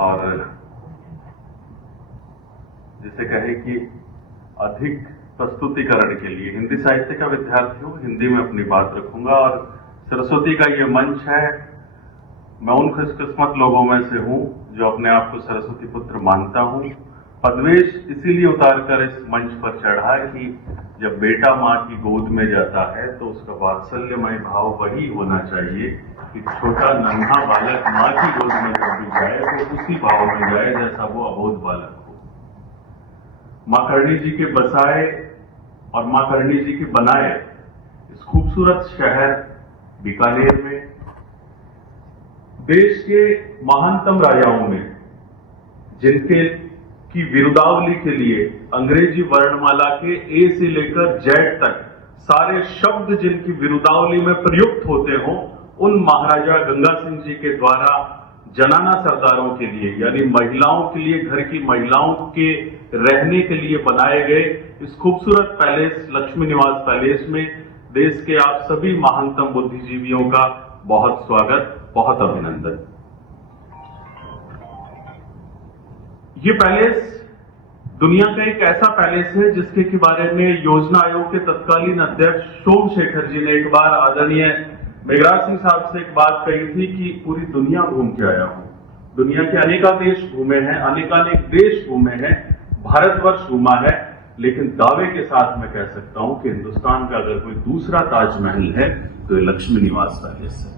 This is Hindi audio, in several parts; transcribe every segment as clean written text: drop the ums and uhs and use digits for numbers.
और जिसे कहे कि अधिक प्रस्तुतिकरण के लिए हिंदी साहित्य का विद्यार्थी हूँ, हिंदी में अपनी बात रखूंगा। और सरस्वती का ये मंच है, मैं उन खुशकिस्मत लोगों में से हूँ जो अपने आप को सरस्वती पुत्र मानता हूँ। पदवेश इसीलिए उतारकर इस मंच पर चढ़ा कि जब बेटा माँ की गोद में जाता है तो उसका वात्सल्यमय भाव वही होना चाहिए कि छोटा नन्हा बालक माँ की गोद में जब भी जाए तो उसी भाव में जाए जैसा वो अबोध बालक हो। माँ करणी जी के बसाए और माँ करणी जी के बनाए इस खूबसूरत शहर बीकानेर में देश के महानतम राजाओं में, जिनके की विरुदावली के लिए अंग्रेजी वर्णमाला के ए से लेकर जेड तक सारे शब्द जिनकी विरुदावली में प्रयुक्त होते हों, उन महाराजा गंगा सिंह जी के द्वारा जनाना सरदारों के लिए यानी महिलाओं के लिए, घर की महिलाओं के रहने के लिए बनाए गए इस खूबसूरत पैलेस लक्ष्मी निवास पैलेस में देश के आप सभी महानतम बुद्धिजीवियों का बहुत स्वागत, बहुत अभिनंदन। ये पैलेस दुनिया का एक ऐसा पैलेस है जिसके के बारे में योजना आयोग के तत्कालीन अध्यक्ष सोमशेखर जी ने एक बार आदरणीय मेघराज सिंह साहब से एक बात कही थी कि पूरी दुनिया घूम के आया हूं, दुनिया के अनेका देश घूमे हैं, अनेकानेक देश घूमे हैं, भारतवर्ष घूमा है, लेकिन दावे के साथ मैं कह सकता हूं कि हिंदुस्तान का अगर कोई दूसरा ताजमहल है तो ये लक्ष्मी निवास पैलेस है।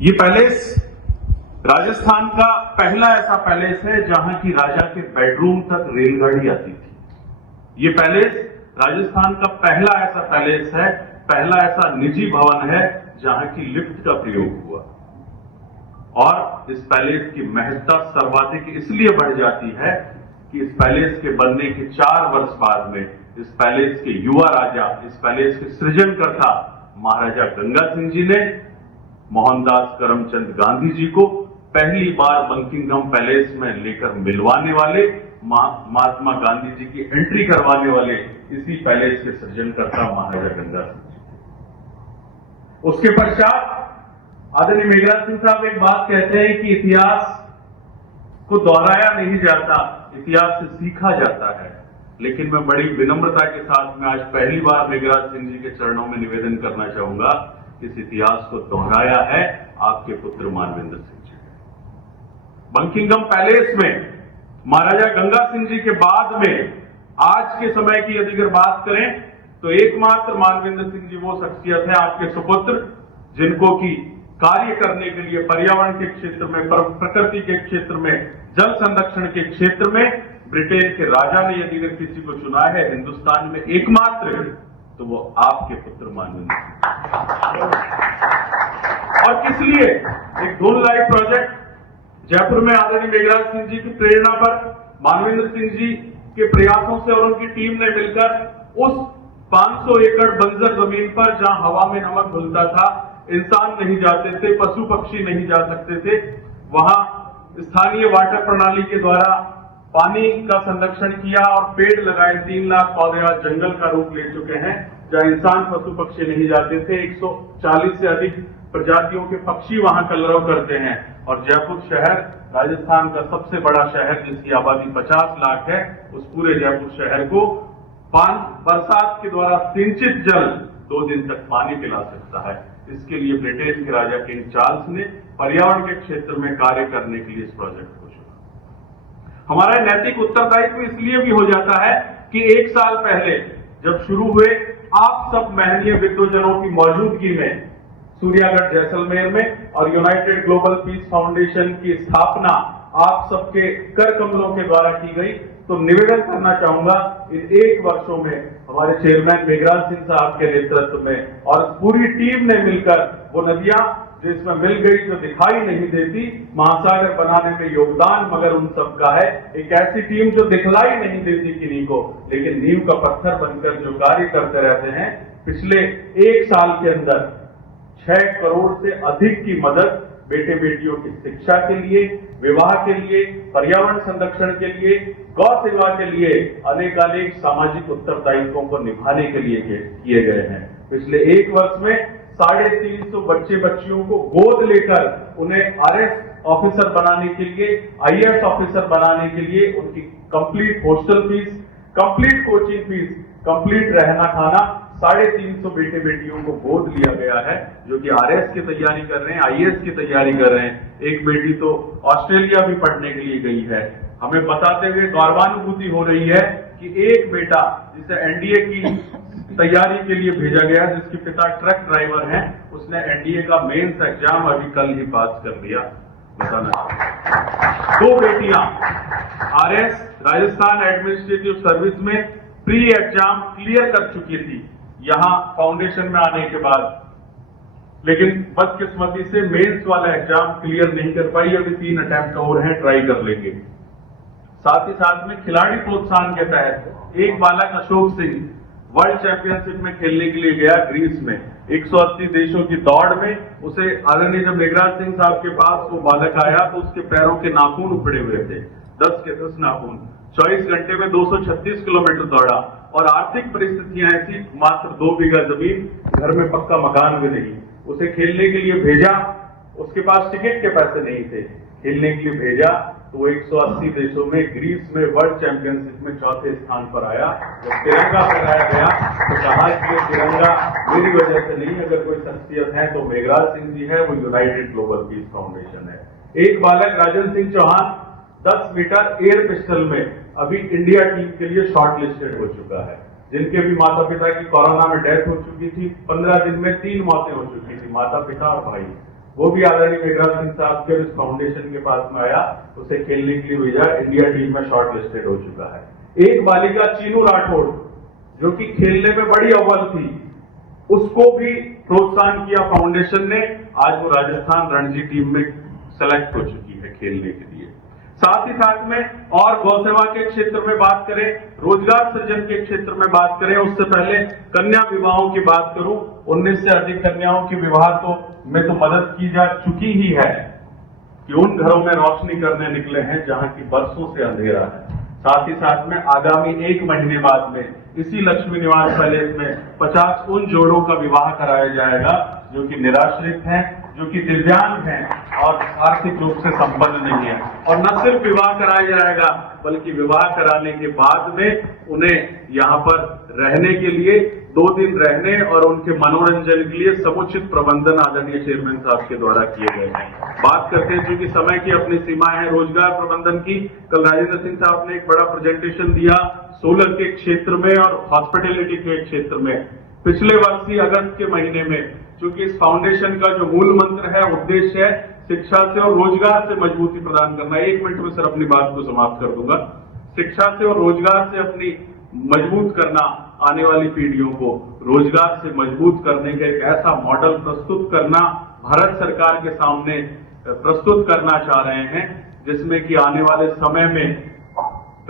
ये पैलेस राजस्थान का पहला ऐसा पैलेस है जहां की राजा के बेडरूम तक रेलगाड़ी आती थी। ये पैलेस राजस्थान का पहला ऐसा पैलेस है, पहला ऐसा निजी भवन है जहां की लिफ्ट का प्रयोग हुआ। और इस पैलेस की महत्ता सर्वाधिक इसलिए बढ़ जाती है कि इस पैलेस के बनने के 4 वर्ष बाद में इस पैलेस के युवा राजा, इस पैलेस के सृजनकर्ता महाराजा गंगा सिंह जी ने मोहनदास करमचंद गांधी जी को पहली बार बंकिंघम पैलेस में लेकर मिलवाने वाले, महात्मा गांधी जी की एंट्री करवाने वाले इसी पैलेस के सृजनकर्ता महाराजा गंगा सिंह जी। उसके पश्चात आदरणीय मेघराज सिंह साहब एक बात कहते हैं कि इतिहास को दोहराया नहीं जाता, इतिहास से सीखा जाता है। लेकिन मैं बड़ी विनम्रता के साथ में आज पहली बार मेघराज सिंह जी के चरणों में निवेदन करना चाहूंगा, इस इतिहास को दोहराया है आपके पुत्र मानवेंद्र सिंह जी। बंकिंघम पैलेस में महाराजा गंगा सिंह जी के बाद में आज के समय की यदि अगर बात करें तो एकमात्र मानवेंद्र सिंह जी वो शख्सियत है आपके सुपुत्र जिनको की कार्य करने के लिए पर्यावरण के क्षेत्र में, प्रकृति के क्षेत्र में, जल संरक्षण के क्षेत्र में ब्रिटेन के राजा ने यदि अगर किसी को चुना है हिंदुस्तान में एकमात्र तो वो आपके पुत्र मानवेंद्र सिंह। और किस लिए एक धूल लाइट प्रोजेक्ट जयपुर में आदरणीय मेघराज सिंह जी की प्रेरणा पर मानवेंद्र सिंह जी के प्रयासों से और उनकी टीम ने मिलकर उस 500 एकड़ बंजर जमीन पर जहां हवा में नमक घुलता था, इंसान नहीं जाते थे, पशु पक्षी नहीं जा सकते थे, वहां स्थानीय वाटर प्रणाली के द्वारा पानी का संरक्षण किया और पेड़ लगाए। 3 लाख पौधे आज जंगल का रूप ले चुके हैं। जहां इंसान पशु पक्षी नहीं जाते थे, 140 से अधिक प्रजातियों के पक्षी वहां कलरव करते हैं। और जयपुर शहर राजस्थान का सबसे बड़ा शहर जिसकी आबादी 50 लाख है, उस पूरे जयपुर शहर को बरसात के द्वारा सिंचित जल 2 दिन तक पानी पिला सकता है। इसके लिए ब्रिटेन के राजा किंग चार्ल्स ने पर्यावरण के क्षेत्र में कार्य करने के लिए इस प्रोजेक्ट को चुना। हमारा नैतिक उत्तरदायित्व इसलिए भी हो जाता है कि 1 साल पहले जब शुरू हुए आप सब महनीय विद्वजनों की मौजूदगी में सूर्यागढ़ जैसलमेर में और यूनाइटेड ग्लोबल पीस फाउंडेशन की स्थापना आप सबके कर कमलों के द्वारा की गई। तो निवेदन करना चाहूंगा इन 1 वर्षों में हमारे चेयरमैन मेघराज सिंह साहब के नेतृत्व में और पूरी टीम ने मिलकर वो नदियां जिसमें मिल गई जो दिखाई नहीं देती, महासागर बनाने में योगदान मगर उन सबका है। एक ऐसी टीम जो दिखलाई नहीं देती किन्हीं को, लेकिन नींव का पत्थर बनकर जो कार्य करते रहते हैं। पिछले 1 साल के अंदर 6 करोड़ से अधिक की मदद बेटे बेटियों की शिक्षा के लिए, विवाह के लिए, पर्यावरण संरक्षण के लिए, गौ सेवा के लिए, अनेकानेक सामाजिक उत्तरदायित्वों को निभाने के लिए किए गए हैं। पिछले 1 वर्ष में 350 बच्चे बच्चियों को गोद लेकर उन्हें ऑफिसर बनाने के लिए, आईएएस ऑफिसर बनाने के लिए उनकी complete hostel fees, complete coaching fees, complete रहना खाना 350 बेटे बेटियों को गोद लिया गया है, जो कि आरएएस की तैयारी कर रहे हैं, आईएएस की तैयारी कर रहे हैं। एक बेटी तो ऑस्ट्रेलिया भी पढ़ने के लिए गई है। हमें बताते हुए गौरवानुभूति हो रही है कि एक बेटा जिसे एनडीए की तैयारी के लिए भेजा गया, जिसके पिता ट्रक ड्राइवर हैं, उसने एनडीए का मेंस एग्जाम अभी कल ही पास कर लिया। बताना 2 बेटियां आरएस राजस्थान एडमिनिस्ट्रेटिव सर्विस में प्री एग्जाम क्लियर कर चुकी थी यहां फाउंडेशन में आने के बाद, लेकिन बदकिस्मती से मेंस वाला एग्जाम क्लियर नहीं कर पाई। अभी 3 अटेम्प्ट और हैं, ट्राई कर लेंगे। साथ ही साथ में खिलाड़ी प्रोत्साहन के तहत एक बालक अशोक सिंह वर्ल्ड चैंपियनशिप में खेलने के लिए गया ग्रीस में। 180 देशों की दौड़ में उसे आदरणीय जब मेघराज सिंह साहब के पास वो बालक आया तो उसके पैरों के नाखून उखड़े हुए थे, 10 के 10 नाखून। 24 घंटे में 236 किलोमीटर दौड़ा और आर्थिक परिस्थितियां ऐसी, मात्र 2 बीघा जमीन, घर में पक्का मकान भी नहीं। उसे खेलने के लिए भेजा, उसके पास टिकट के पैसे नहीं थे, खेलने के लिए भेजा तो वो 180 देशों में ग्रीस में वर्ल्ड चैंपियनशिप में 4थे स्थान पर आया। जब तिरंगा फहराया गया तो कहा कि ये तिरंगा मेरी वजह से नहीं, अगर कोई शख्सियत है तो मेघराज सिंह जी है, वो यूनाइटेड ग्लोबल पीस फाउंडेशन है। एक बालक Rajan Singh Chauhan 10 metre air pistol में अभी इंडिया टीम के लिए शॉर्ट लिस्टेड हो चुका है, जिनके भी माता पिता की कोरोना में डेथ हो चुकी थी। 15 दिन में 3 मौतें हो चुकी थी, माता पिता और भाई। वो भी आदरणीय मेघराज सिंह साहब के इस फाउंडेशन के पास में आया, उसे खेलने के लिए भेजा, इंडिया टीम में शॉर्ट लिस्टेड हो चुका है। एक बालिका चीनू राठौड़ जो कि खेलने में बड़ी अव्वल थी, उसको भी प्रोत्साहन किया फाउंडेशन ने। आज वो राजस्थान रणजी टीम में सेलेक्ट हो चुकी है खेलने के लिए। साथ ही साथ में और गौसेवा के क्षेत्र में बात करें, रोजगार सृजन के क्षेत्र में बात करें, उससे पहले कन्या विवाहों की बात करूं। 19 से अधिक कन्याओं की विवाह में तो मदद की जा चुकी ही है कि उन घरों में रोशनी करने निकले हैं जहां की बरसों से अंधेरा है। साथ ही साथ में आगामी 1 महीने बाद में इसी लक्ष्मी निवास पैलेस में 50 उन जोड़ों का विवाह कराया जाएगा जो कि निराश्रित हैं, जो कि दिव्यांग हैं और आर्थिक रूप से संपन्न नहीं है। और न सिर्फ विवाह कराया जाएगा बल्कि विवाह कराने के बाद में उन्हें यहाँ पर रहने के लिए 2 दिन रहने और उनके मनोरंजन के लिए समुचित प्रबंधन आदरणीय चेयरमैन साहब के द्वारा किए गए हैं। बात करते हैं, चूंकि समय की अपनी सीमाएं हैं, रोजगार प्रबंधन की। कल राजेंद्र सिंह साहब ने एक बड़ा प्रेजेंटेशन दिया सोलर के क्षेत्र में और हॉस्पिटैलिटी के क्षेत्र में। पिछले वर्ष ही अगस्त के महीने में, चूंकि इस फाउंडेशन का जो मूल मंत्र है, उद्देश्य है शिक्षा से और रोजगार से मजबूती प्रदान करना। 1 मिनट में सर अपनी बात को समाप्त कर दूंगा। शिक्षा से और रोजगार से अपनी मजबूत करना, आने वाली पीढ़ियों को रोजगार से मजबूत करने का एक ऐसा मॉडल प्रस्तुत करना भारत सरकार के सामने प्रस्तुत करना चाह रहे हैं, जिसमें कि आने वाले समय में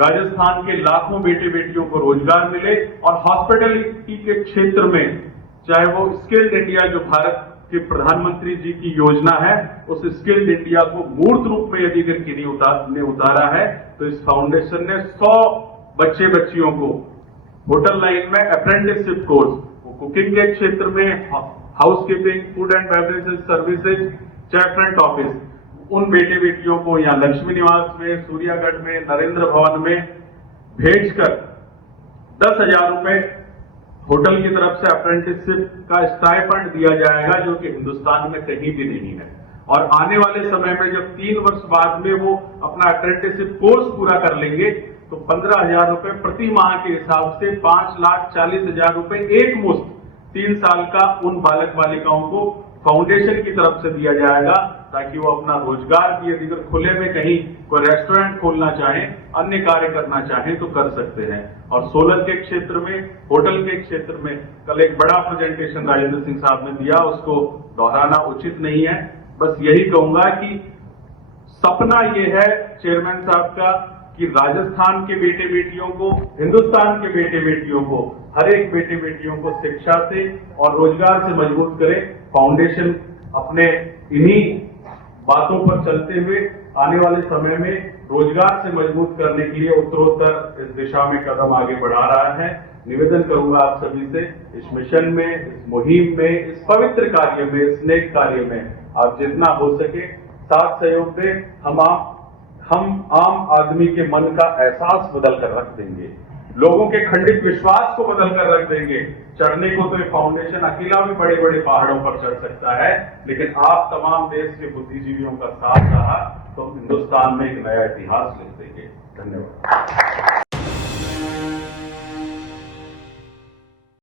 राजस्थान के लाखों बेटे बेटियों को रोजगार मिले। और हॉस्पिटैलिटी के क्षेत्र में, चाहे वो स्किल्ड इंडिया जो भारत के प्रधानमंत्री जी की योजना है, उस स्किल्ड इंडिया को मूर्त रूप में यदि अगर किन्हीं ने उतारा है तो इस फाउंडेशन ने 100 बच्चे बच्चियों को होटल लाइन में अप्रेंटिसशिप कोर्स, वो कुकिंग के क्षेत्र में, housekeeping, food and beverages services, चाहे फ्रंट ऑफिस, उन बेटे बेटियों को यहाँ लक्ष्मी निवास में, सूर्यागढ़ में, नरेंद्र भवन में भेजकर 10,000 रुपए होटल की तरफ से अप्रेंटिसशिप का स्टाइपेंड दिया जाएगा, जो कि हिंदुस्तान में कहीं भी नहीं है। और आने वाले समय में जब 3 वर्ष बाद में वो अपना अप्रेंटिसशिप कोर्स पूरा कर लेंगे तो 15,000 रुपए प्रति माह के हिसाब से 5,40,000 रुपए एक मुश्त 3 साल का उन बालक बालिकाओं को फाउंडेशन की तरफ से दिया जाएगा, ताकि वो अपना रोजगार की यदि खुले में कहीं कोई रेस्टोरेंट खोलना चाहें, अन्य कार्य करना चाहें तो कर सकते हैं। और सोलर के क्षेत्र में, होटल के क्षेत्र में कल एक बड़ा प्रेजेंटेशन राजेंद्र सिंह साहब ने दिया, उसको दोहराना उचित नहीं है। बस यही कहूंगा कि सपना ये है चेयरमैन साहब का कि राजस्थान के बेटे बेटियों को, हिंदुस्तान के बेटे बेटियों को, हर एक बेटे बेटियों को शिक्षा से और रोजगार से मजबूत करे। फाउंडेशन अपने इन्हीं बातों पर चलते हुए आने वाले समय में रोजगार से मजबूत करने के लिए उत्तरोत्तर इस दिशा में कदम आगे बढ़ा रहा है। निवेदन करूंगा आप सभी से, इस मिशन में, इस मुहिम में, इस पवित्र कार्य में, इस नेक कार्य में आप जितना हो सके साथ सहयोग दें, हम आम आदमी के मन का एहसास बदल कर रख देंगे, लोगों के खंडित विश्वास को बदल कर रख देंगे। चढ़ने को तो ये फाउंडेशन अकेला भी बड़े बड़े पहाड़ों पर चढ़ सकता है, लेकिन आप तमाम देश के बुद्धिजीवियों का साथ रहा तो हिंदुस्तान में एक नया इतिहास लिख देंगे। धन्यवाद।